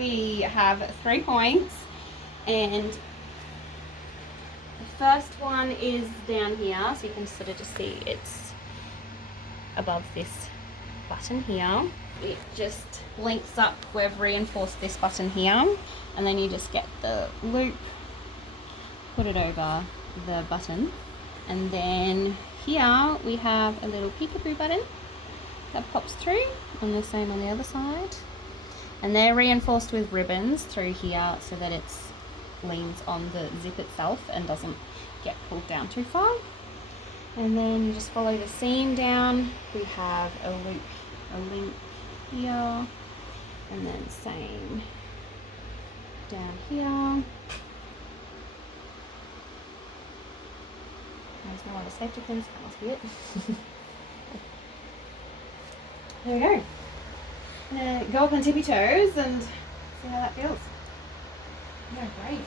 we have 3 points, and the first one is down here, so you can sort of just see it's above this button here. It just links up. We've reinforced this button here, and then you just get the loop, put it over the button, and then here we have a little peekaboo button that pops through, and the same on the other side, and they're reinforced with ribbons through here so that it leans on the zip itself and doesn't get pulled down too far. And then you just follow the seam down. We have a link here, and then same down here. There's no other safety pins, that must be it. There we go. I'm gonna go up on tippy toes and see how that feels. Yeah, great.